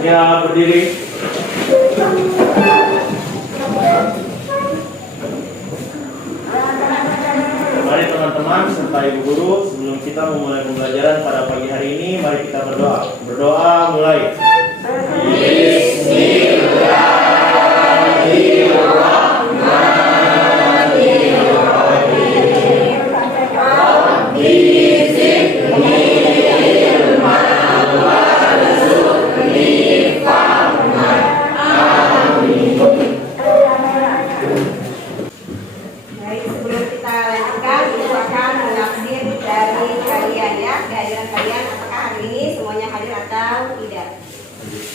Ya, berdiri. Mari teman-teman serta ibu guru, sebelum kita memulai pembelajaran pada pagi hari ini, mari kita berdoa. Berdoa mulai.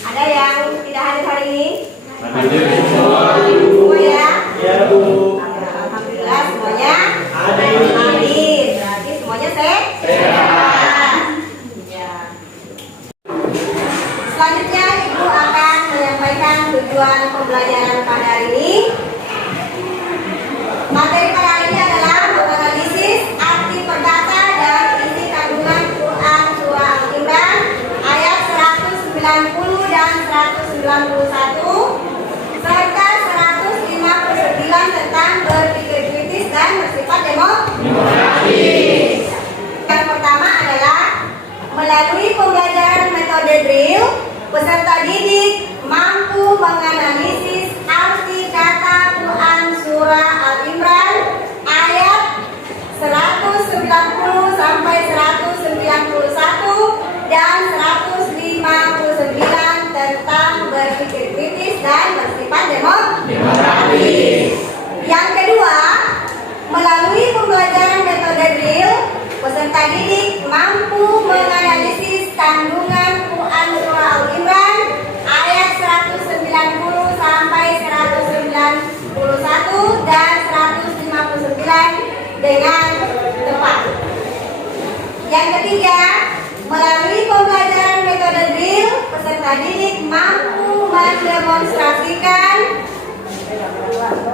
Ada yang tidak hadir hari ini? Hadir Semua ya? Ya, Bu. Alhamdulillah semuanya hadir. Berarti semuanya sehat. Ya. Selanjutnya Ibu akan menyampaikan tujuan pembelajaran pada hari ini. Materi pada hari ini adalah menganalisis arti perdata dan isi kandungan Quran Surah Al-Imran ayat 190 dan 191 serta 159 tentang berpikir kritis dan bersifat demokratis. Yang pertama adalah melalui pembelajaran metode drill, peserta didik mampu menganalisis arti kata Quran Surah Al-Imran ayat 190 sampai 191 dan 159 tentang berpikir kritis dan bersifat demokratis. Yang kedua, melalui pembelajaran metode drill, peserta didik mampu menganalisis kandungan Quran Surah Al-Imran ayat 190 sampai 191 dan 159 dengan tepat. Yang ketiga, melalui pembelajaran metode drill, peserta didik mampu mendemonstrasikan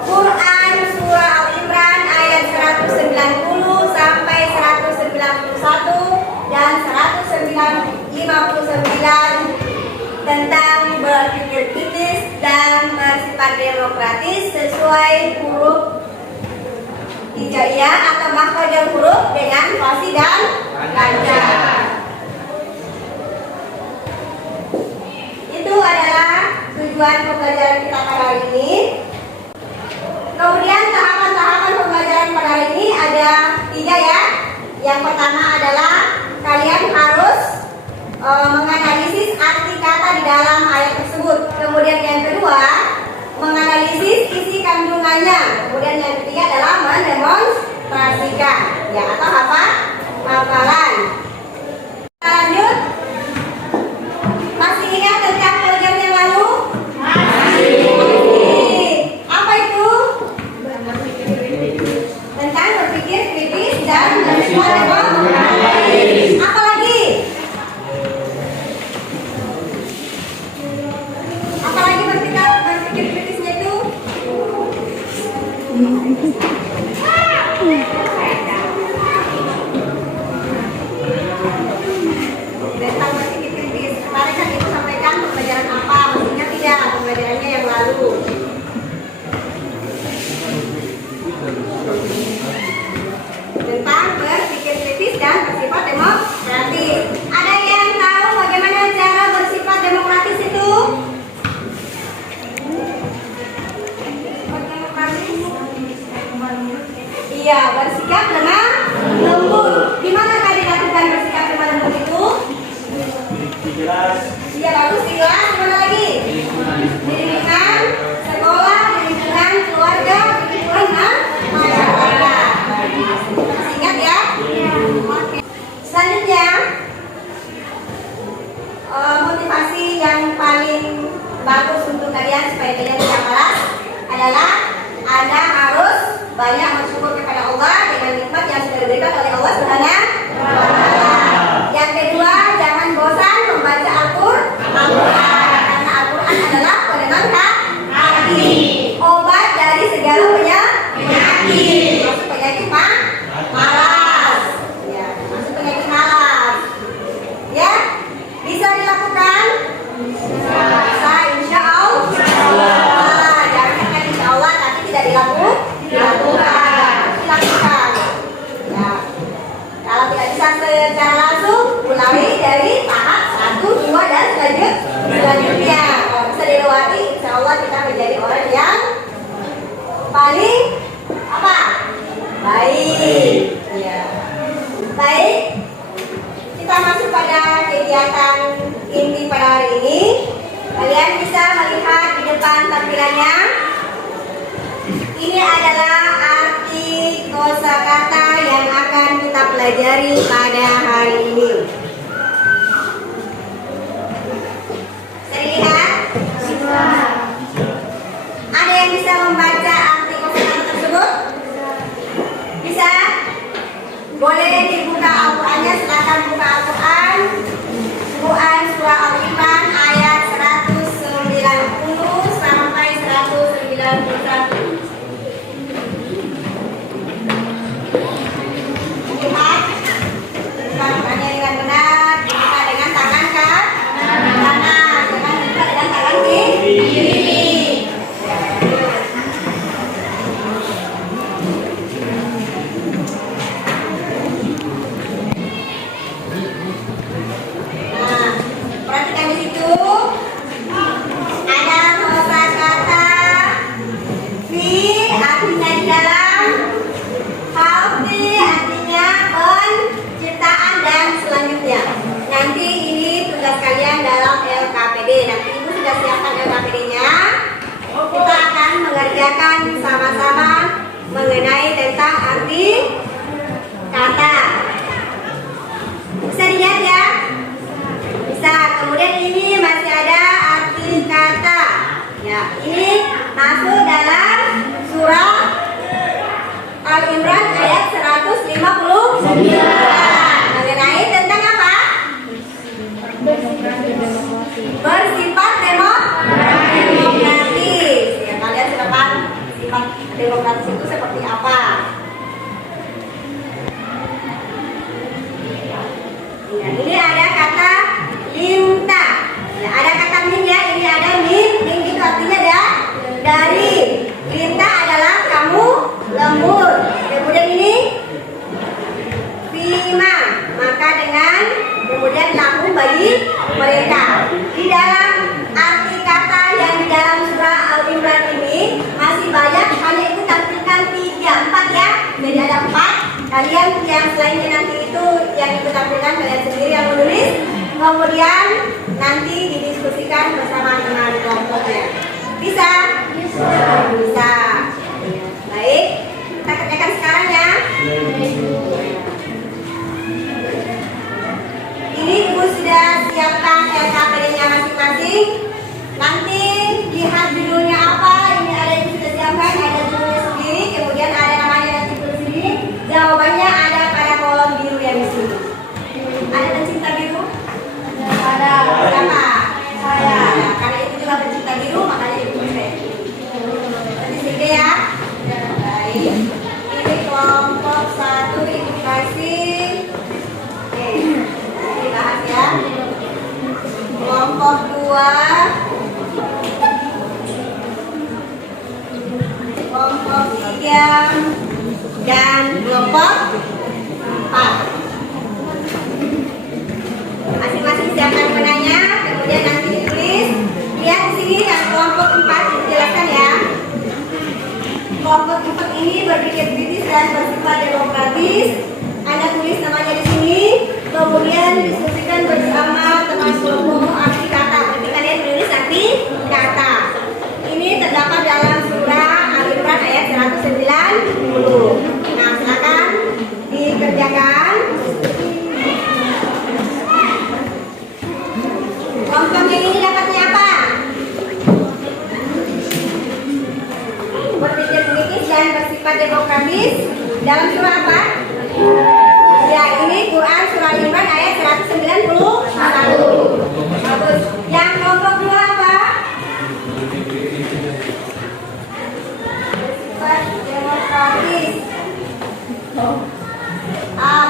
Quran Surah Al-Imran ayat 190 sampai 191 dan 159 tentang berpikir kritis dan bersifat demokratis sesuai huruf hijaiyah atau makhrajul huruf dengan fasih dan lancar. Itu adalah tujuan pembelajaran kita pada hari ini. Kemudian tahapan-tahapan pembelajaran pada hari ini ada 3 ya. Yang pertama adalah kalian harus menganalisis arti kata di dalam ayat tersebut. Kemudian yang kedua, menganalisis isi kandungannya. Kemudian yang ketiga adalah mendemonstrasikan, ya, atau apa? Hafalan. Lanjut. Masih ingat tentang pelajaran yang lalu? Masih. Apa itu? Tentang berpikir kritis dan bersifat demokratis. Apa lagi? Apa lagi berpikir kritisnya itu? Tentang berpikir kritis. Kemarin kan Ibu sampaikan pembelajaran apa? Masih ingat tidak pembelajarannya yang lalu? Tentang berpikir kritis dan bersifat demokratis. Ada yang tahu bagaimana cara bersifat demokratis itu? Iya, bersikap lemah lembut. Gimana tadi dilakukan bersikap lemah lembut itu? Jelas. Iya, bagus, jelas. Gimana lagi? Di lingkungan sekolah, di lingkungan keluarga, di lingkungan masyarakat. Masih ingat ya? Oke. Selanjutnya, motivasi yang paling bagus untuk kalian supaya kalian bisa kelas adalah Anda harus banyak bersyukur kepada Allah dengan nikmat yang sudah diberikan oleh Allah Subhanahu wa Ta'ala. Yang kedua, jangan bosan membaca Al-Quran, karena Al-Quran adalah penenang hati, obat dari segala penyakit, masuk penyakit malas, ya, masuk penyakit malas, ya, bisa dilakukan. Kalian bisa melihat di depan tampilannya. Ini adalah arti kosakata yang akan kita pelajari pada hari ini. Bisa dilihat? Ada yang bisa membaca arti kosakata tersebut? Bisa? Boleh dibuka Al-Qur'annya, silakan buka Al-Qur'an. Quran surah Al-Imran ayat 190 sampai 191. Lihat, buka dengan benar, dibuka dengan tangan kanan, jangan dibuka dengan tangan kiri. Perhatikan di situ ada kosakata fi, artinya di dalam, halti artinya penciptaan, dan selanjutnya. Nanti ini tugas kalian dalam LKPD. Nanti ibu sudah siapkan LKPD-nya. Kita akan mengerjakan sama-sama mengenai tentang arti kata. Bisa dilihat ya? Bisa. Kemudian ini masih ada arti kata. Ya, ini masuk dalam surah Al-Imran ayat 159. Mengenai tentang apa? Bersifat demokratis. Ya, kalian sudah paham sifat demokratis itu seperti apa? Ya, ini ada kata minta. Ya, ada kata min ya, ini ada min. Min itu artinya dari. Minta adalah kamu lembur. Kemudian ini fima, maka dengan kemudian laku bagi mereka. Di dalam arti kata yang di dalam surah Al-Imran ini masih banyak, hanya itu tampilkan 4 ya. Jadi ada 4. Kalian yang selainnya nanti itu yang ikut tampilkan kalian sendiri yang menulis. Kemudian nanti didiskusikan bersama dengan kelompoknya. Bisa? Bisa. Baik, kita kerjakan sekarang ya. Ini ibu sudah siapkan LKPD-nya masing-masing. Nanti lihat judulnya apa. Ini ada yang sudah siapkan, ada judulnya sendiri. Kemudian ada namanya nanti tulis sendiri. Jawabannya ada pada kolom biru yang di sini. Ada pencinta biru? Ada. Siapa? Saya. Nah, karena itu juga pencinta biru, makanya ibu tulis kayak gini. Nanti sini ya. Baik. Ini kelompok 1 ibu kasih. Oke. Dibahas ya. Kelompok 2. Kelompok 3 dan kelompok 4. Masing-masing siapkan penanya, kemudian nanti ditulis. Lihat di sini yang kelompok 4 dijelaskan ya. Kelompok 4 ini berpikir kritis dan bersifat demokratis. Anda tulis namanya di sini, kemudian diskusikan bersama teman kelompok arti kata. Berarti kalian menulis arti kata. Ini terdapat dalam surah Al-Imran ayat 190. Nah, silakan dikerjakan. Kelompok yang ini dapatnya apa? Berpikir kritis dan bersifat demokratis. Dalam surah apa? Ya, ini Quran surah Al-Imran ayat 191. Bagus. Yang kelompok 2 apa? Bersifat demokratis.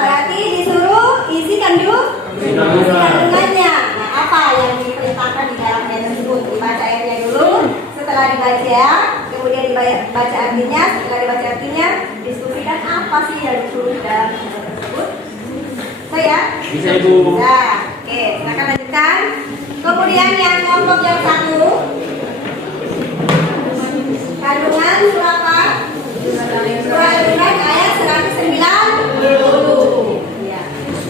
Berarti disuruh isi kandungannya. Nah, apa yang diperintahkan di dalam ayat tersebut? Dibaca ayatnya dulu. Setelah dibaca, kemudian dibaca artinya. Setelah dibaca artinya, diskusikan apa sih yang disuruh dalam ayat tersebut. Saya? Bisa ibu. Bisa. Oke, silakan lanjutkan. Kemudian yang kelompok yang 1, kandungan surah apa? Surah Al-Imran ayat 190. Ya.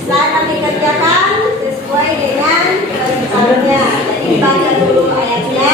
Silakan dikerjakan sesuai dengan ketentuannya. Jadi dibaca dulu ayatnya.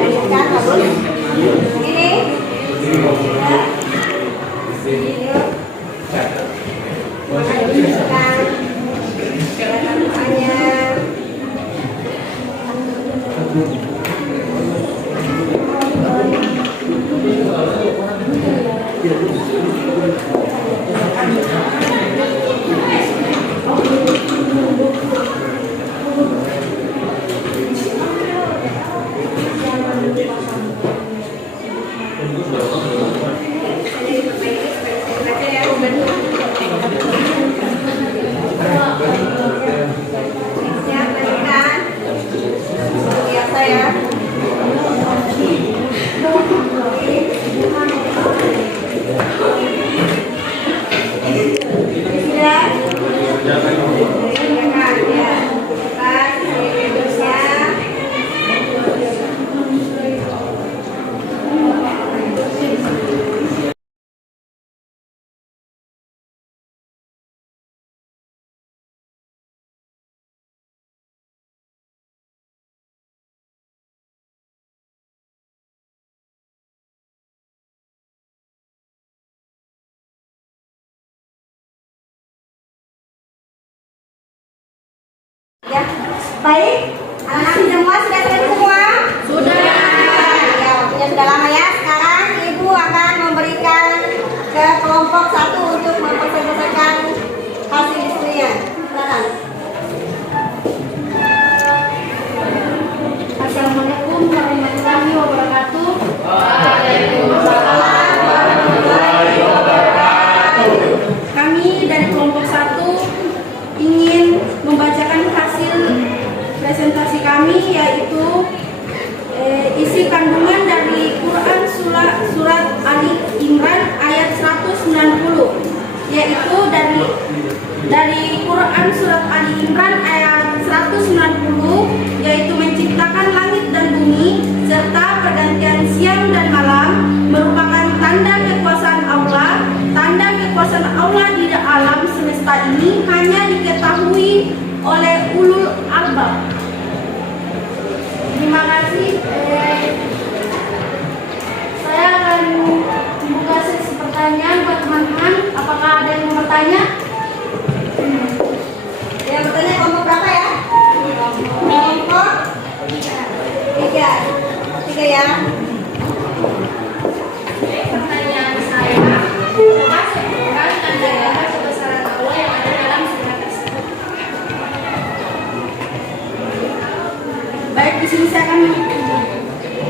Lanjutkan, bagus. Ini. Ya. Ini. Lanjutkan. Kelihatan mukanya. Siap, lanjutkan. Biasa ya. Sudah? Silakan ya. Pas, terusnya. Ya, baik. Anak-anak semua sudah selesai semua? Sudah. Ya, waktunya sudah lama ya. Sekarang Ibu akan memberikan ke kelompok 1 untuk mempresentasikan hasil diskusinya. Silakan. Assalamualaikum warahmatullahi wabarakatuh. Waalaikumsalam warahmatullahi wabarakatuh. Kami dari kelompok 1 ingin membacakan hasil presentasi kami, yaitu isi kandungan dari Quran surat Ali Imran ayat 190, yaitu dari Quran surat Ali Imran ayat 190, yaitu menciptakan langit dan bumi serta pergantian siang dan malam merupakan tanda kekuasaan Allah. Tanda kekuasaan Allah di alam semesta ini hanya diketahui oleh ulul albab. Terima kasih. Saya akan membuka sesi pertanyaan buat teman-teman. Apakah ada yang mau bertanya? Yang bertanya kelompok berapa ya? Kelompok 3. 3 ya. Pertanyaan saya, apakah sebuah tanda kebesaran Allah yang ada dalam surat tersebut? Baik, di sini saya akan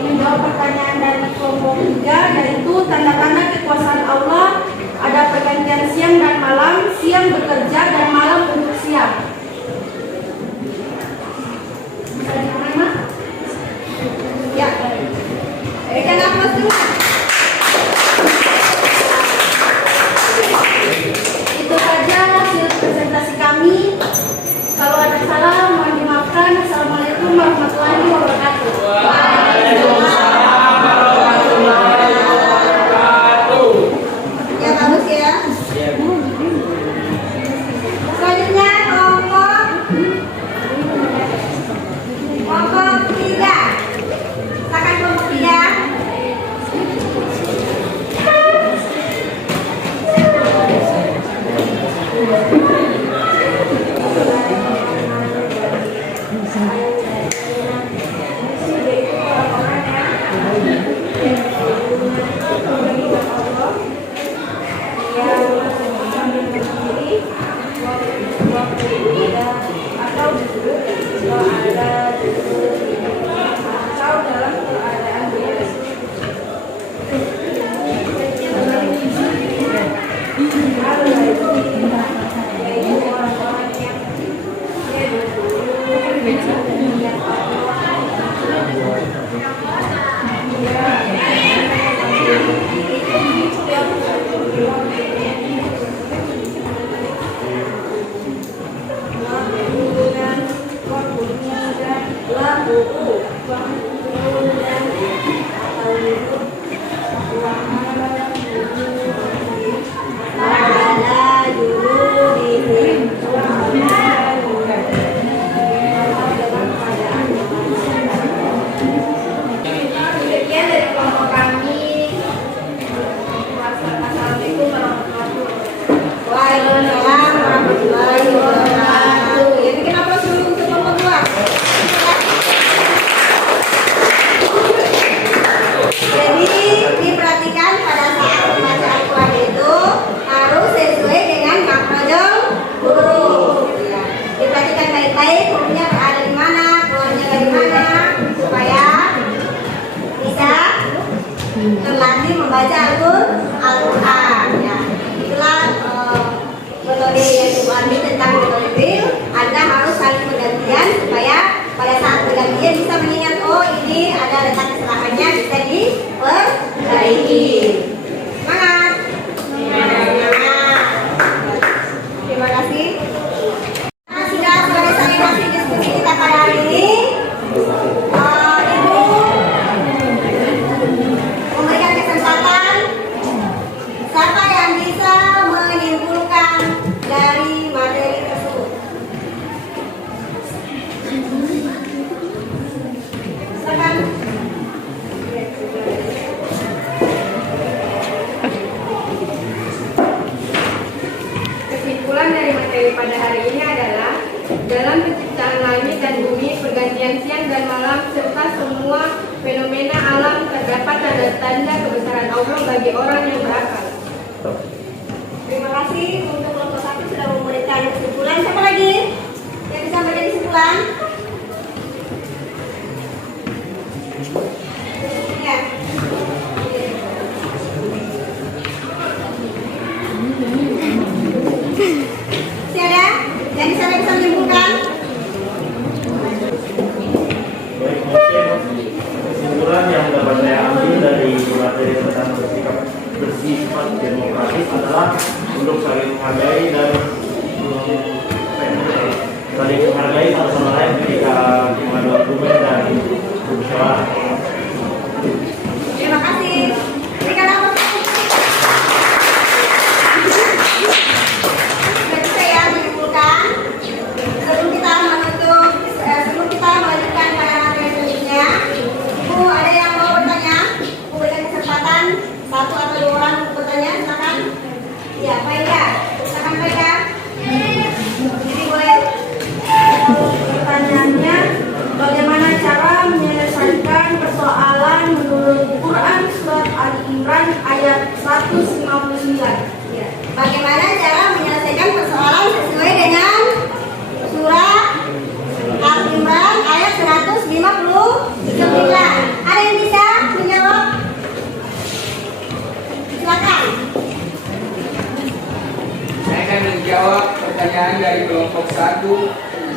menjawab pertanyaan dari kelompok 3, yaitu tanda-tanda kekuasaan Allah ada pergantian siang dan malam, siang bekerja dan malam untuk siang. Bisa diterima? Ya. Berikan nafas dulu. Itu saja hasil presentasi kami. Kalau ada salah, mohon dimaafkan. Assalamualaikum warahmatullahi wabarakatuh. Ya, bagus ya. Selanjutnya kelompok 3. Silakan kelompok 3. Lahu terlatih membaca Al-Quran. Ya, itulah metode yang Ibu ambil tentang metode Braille. Anda harus saling bergantian supaya pada saat bergantian bisa mengingat, oh ini ada letak kesalahannya, bisa diperbaiki. Semangat! Semangat! Terima kasih. Nah, sudah selesai hasil diskusi kita pada hari ini. Ibu memberikan kesempatan siapa yang bisa menyimpulkan dari materi tersebut. Silakan. Kesimpulan dari materi pada hari ini adalah dalam penciptaan langit dan bumi, pergantian siang dan malam, serta semua fenomena alam terdapat tanda-tanda kebesaran Allah bagi orang yang berakal. Terima kasih untuk kelompok 1 sudah memberikan kesimpulan. Siapa lagi yang bisa memberikan kesimpulan? Ya. Masih ada yang bisa menyimpulkan? Baik, mungkin kesimpulan yang dapat saya ambil dari materi tentang bersifat demokratis adalah untuk saling menghargai dan saling menghargai satu sama lain ketika mengadu argumen dan bermusyawarah. Terima kasih. Berikan apa? Berarti saya menyimpulkan sebelum kita melanjutkan pada materi selanjutnya, Ibu ada yang mau bertanya? Ibu berikan kesempatan 1 atau 2 orang untuk bertanya, silakan. Ya, Pak Ida, silakan Pak Ida. Jadi boleh. Pertanyaannya, bagaimana cara menyelesaikan persoalan menurut Quran Surat Ali Imran ayat 159? Ya. Bagaimana cara menyelesaikan persoalan sesuai dengan surah Al-Imran ayat 159? Ada yang bisa menjawab? Silakan. Saya akan menjawab pertanyaan dari kelompok 1,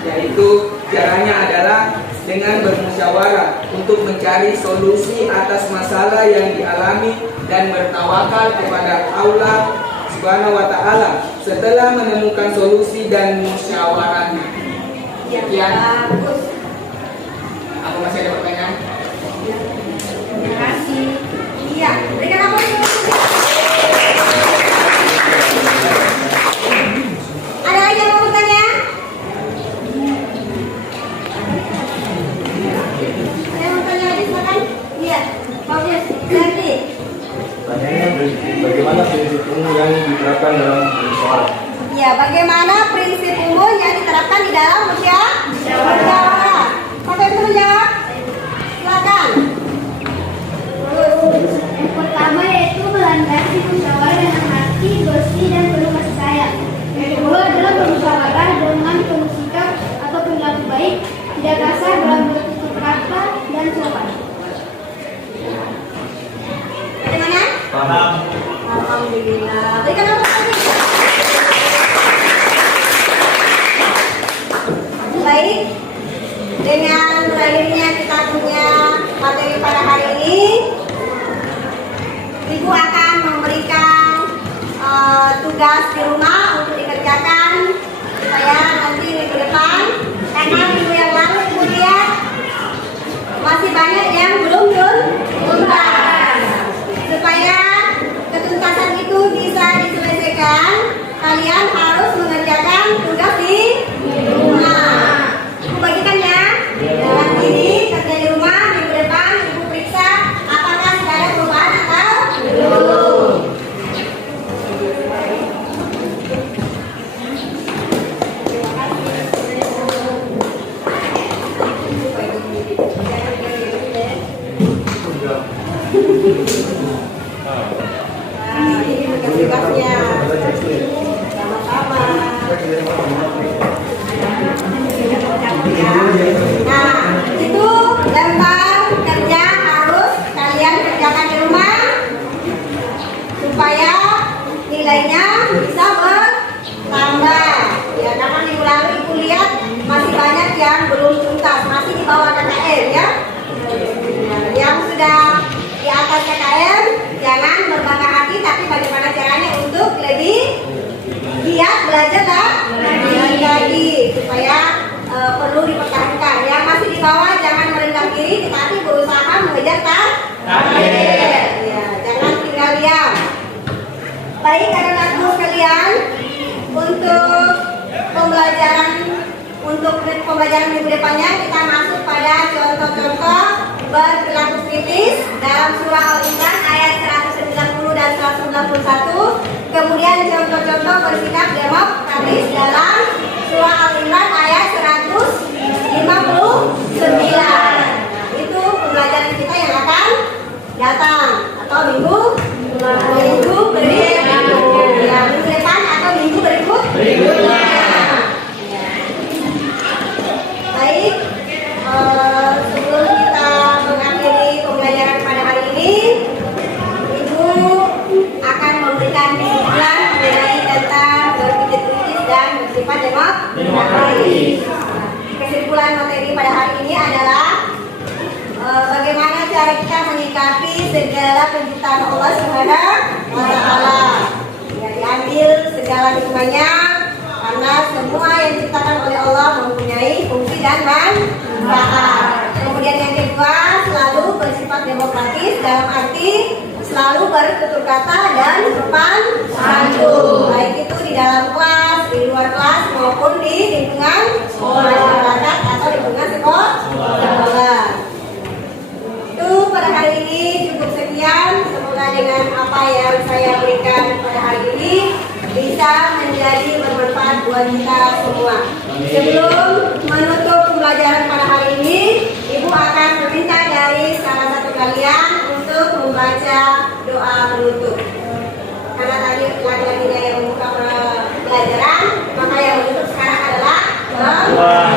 yaitu caranya adalah dengan bermusyawarah untuk mencari solusi atas masalah yang dialami dan bertawakal kepada Allah Subhanahu wa Ta'ala setelah menemukan solusi dan musyawarahnya. Ya, bagus. Apa masih ada pertanyaan? Terima kasih. Iya, berikan apa? Ada lagi yang mau bertanya? Saya mau tanya lagi, silakan. Iya, bagus. Nanti. Pertanyaannya bagaimana prinsip umum yang diterapkan dalam bermusyawarah? Ya, bagaimana prinsip umum yang diterapkan di dalam musyawarah? Siapa yang bisa menjawab? Silakan. Yang pertama yaitu melandasi musyawarah dengan hati bersih dan penuh kasih sayang. Yang kedua adalah bermusyawarah dengan penuh sikap atau perilaku baik, tidak kasar dalam bertutur kata dan sopan. Bagaimana? Paham. Alhamdulillah. Berikan apa lagi? Baik. Dengan berakhirnya kita punya materi pada hari ini, Ibu akan memberikan tugas di rumah untuk dikerjakan supaya nanti minggu depan, karena minggu yang lalu Ibu lihat masih banyak yang belum tuntas. Supaya ketuntasan itu bisa diselesaikan, kalian harus mengerjakan tugas di rumah. Ibu bagikan ya. Nanti kerja di rumah minggu depan Ibu periksa apakah sudah ada perubahan atau belum. Nah, ini tugas-tugasnya. Sama-sama. Nah, itu lembar kerja harus kalian kerjakan di rumah. pembelajaran minggu depannya kita masuk pada contoh-contoh berperilaku kritis dalam surah Al-Imran ayat 190 dan 191. Kemudian contoh-contoh bersikap demokratis dalam surah Al-Imran ayat 159. Itu pembelajaran kita yang akan datang atau minggu berikutnya. Ya, minggu depan atau minggu berikutnya. Baik, sebelum kita mengakhiri pembelajaran pada hari ini, Ibu akan memberikan kesimpulan mengenai tentang berpikir kritis dan bersifat demokratis. Kesimpulan materi pada hari ini adalah bagaimana cara kita menyikapi segala penciptaan Allah Subhanahu wa Ta'ala. Ya, diambil segala hikmahnya karena semua yang diciptakan oleh Allah mempunyai fungsi dan manfaat. Kemudian yang kedua, selalu bersifat demokratis dalam arti selalu bertutur kata dan sopan santun, baik itu di dalam kelas, di luar kelas maupun di lingkungan masyarakat atau lingkungan sekolah. Itu pada hari ini cukup sekian. Semoga dengan apa yang saya berikan pada hari ini bisa menjadi bermanfaat buat kita semua. Sebelum menutup pembelajaran pada hari ini, Ibu akan meminta dari salah satu kalian untuk membaca doa penutup. Karena tadi laki-lakinya yang membuka pelajaran, maka yang menutup sekarang adalah doa.